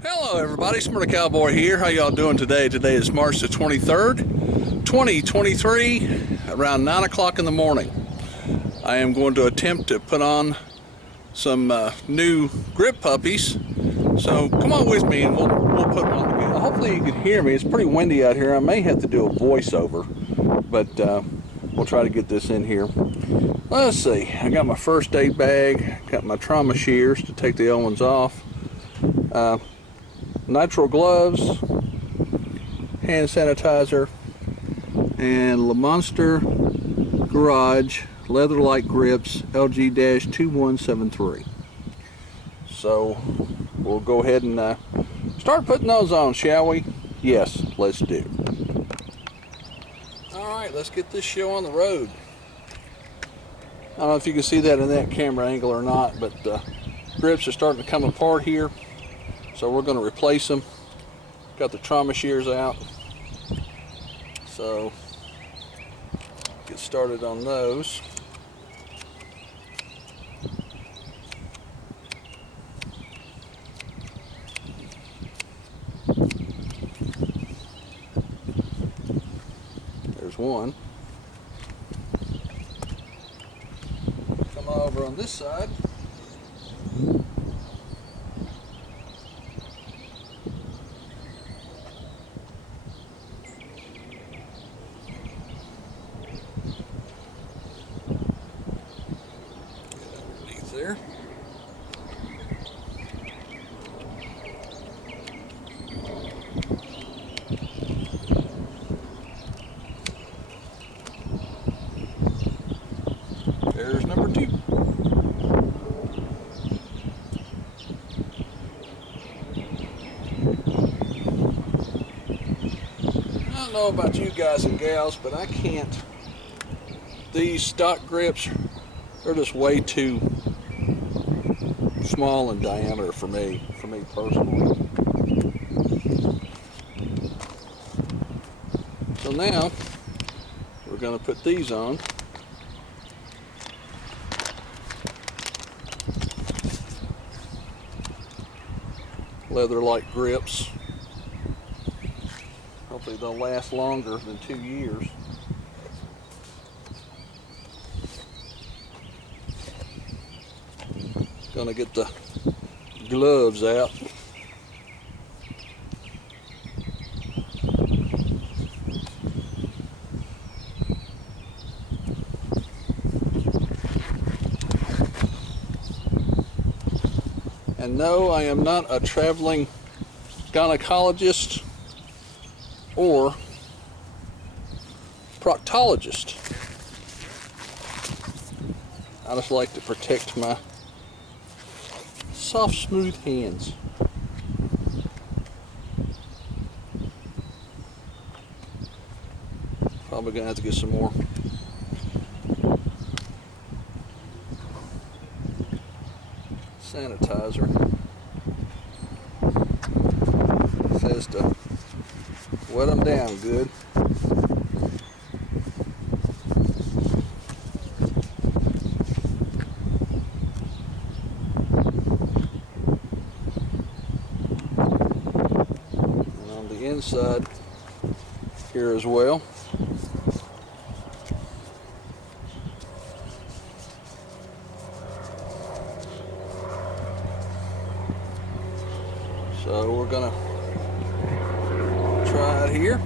Hello everybody, Smurda Cowboy here. How y'all doing today? Today is March the 23rd, 2023, around 9 o'clock in the morning. I am going to attempt to put on some new grip puppies. So come on with me and we'll put them on together. Hopefully you can hear me. It's pretty windy out here. I may have to do a voiceover, but we'll try to get this in here. Let's see. I got my first aid bag, got my trauma shears to take the old ones off. Nitrile gloves, hand sanitizer, and Lamonster Garage leather-like grips LG-2173. So we'll go ahead and start putting those on, shall we? Yes, let's do. Alright, let's get this show on the road. I don't know if you can see that in that camera angle or not, but the grips are starting to come apart here. So we're going to replace them. Got the trauma shears out. So get started on those. There's one. Come over on this side. There. There's number 2. I don't know about you guys and gals, but I can't. These stock grips, they're just way too small in diameter for me personally. So now we're going to put these on. Leather-like grips. Hopefully they'll last longer than 2 years. Gonna get the gloves out. And no, I am not a traveling gynecologist or proctologist. I just like to protect my soft, smooth hands. Probably gonna have to get some more sanitizer. It says to wet them down good. Inside here as well. So we're gonna try it here.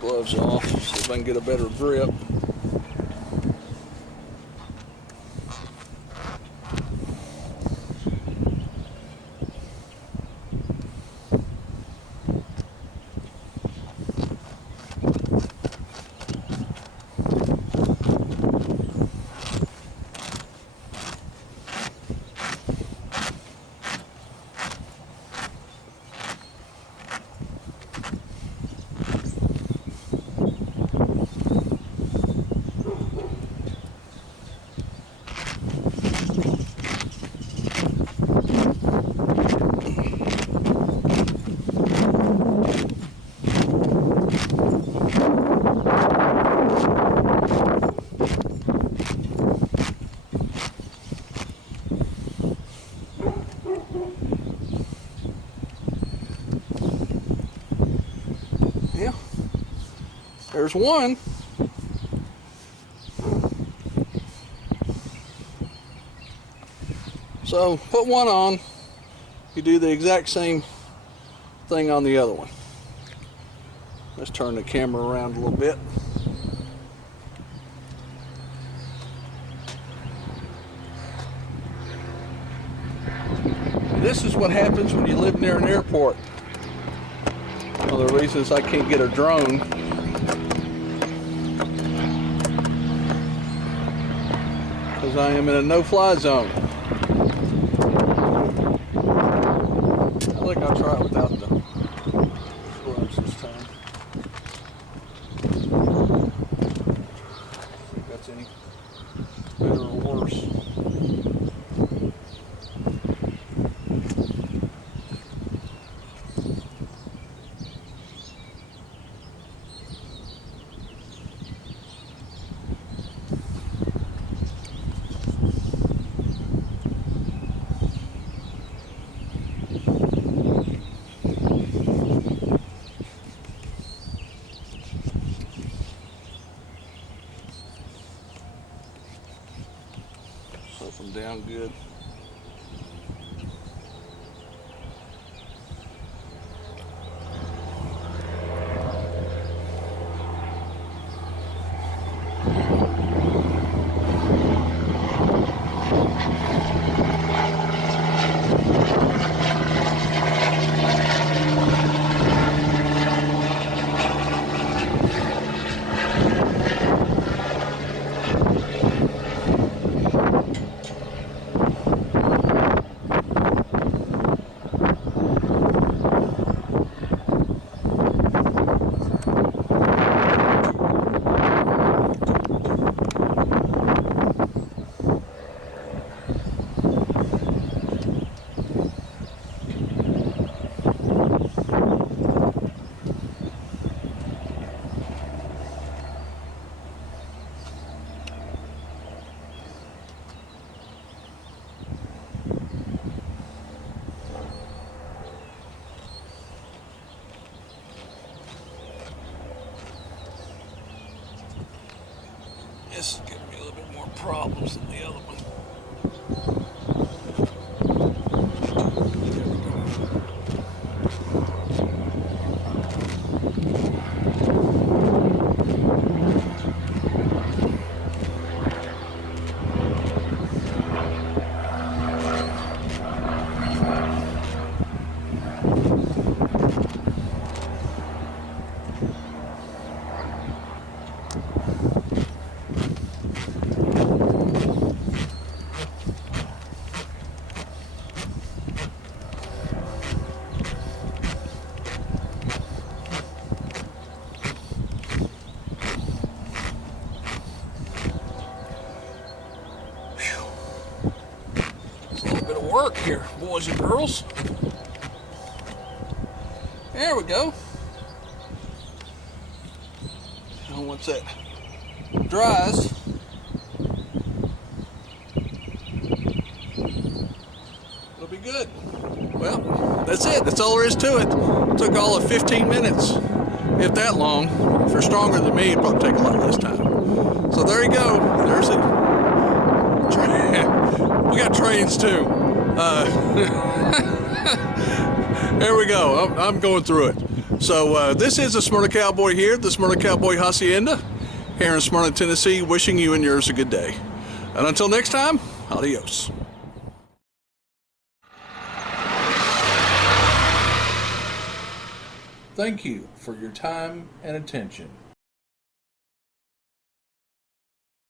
Gloves off, see if I can get a better grip. there's one. So put one on, you do the exact same thing on the other one. Let's turn the camera around a little bit. This is what happens when you live near an airport. One of the reasons I can't get a drone. Because I am in a no-fly zone. I think I'll try it without the gloves this time. See if that's any better or worse. Them down good. This is giving me a little bit more problems than the other one. Work here, boys and girls. There we go. And once that dries, it'll be good. Well, that's it. That's all there is to it. Took all of 15 minutes, if that long. If you're stronger than me, it'd probably take a lot less time. So there you go. There's it. We got trains too. There we go. I'm going through it. So this is the Smyrna Cowboy here, the Smyrna Cowboy Hacienda here in Smyrna, Tennessee, wishing you and yours a good day. And until next time, adios. Thank you for your time and attention.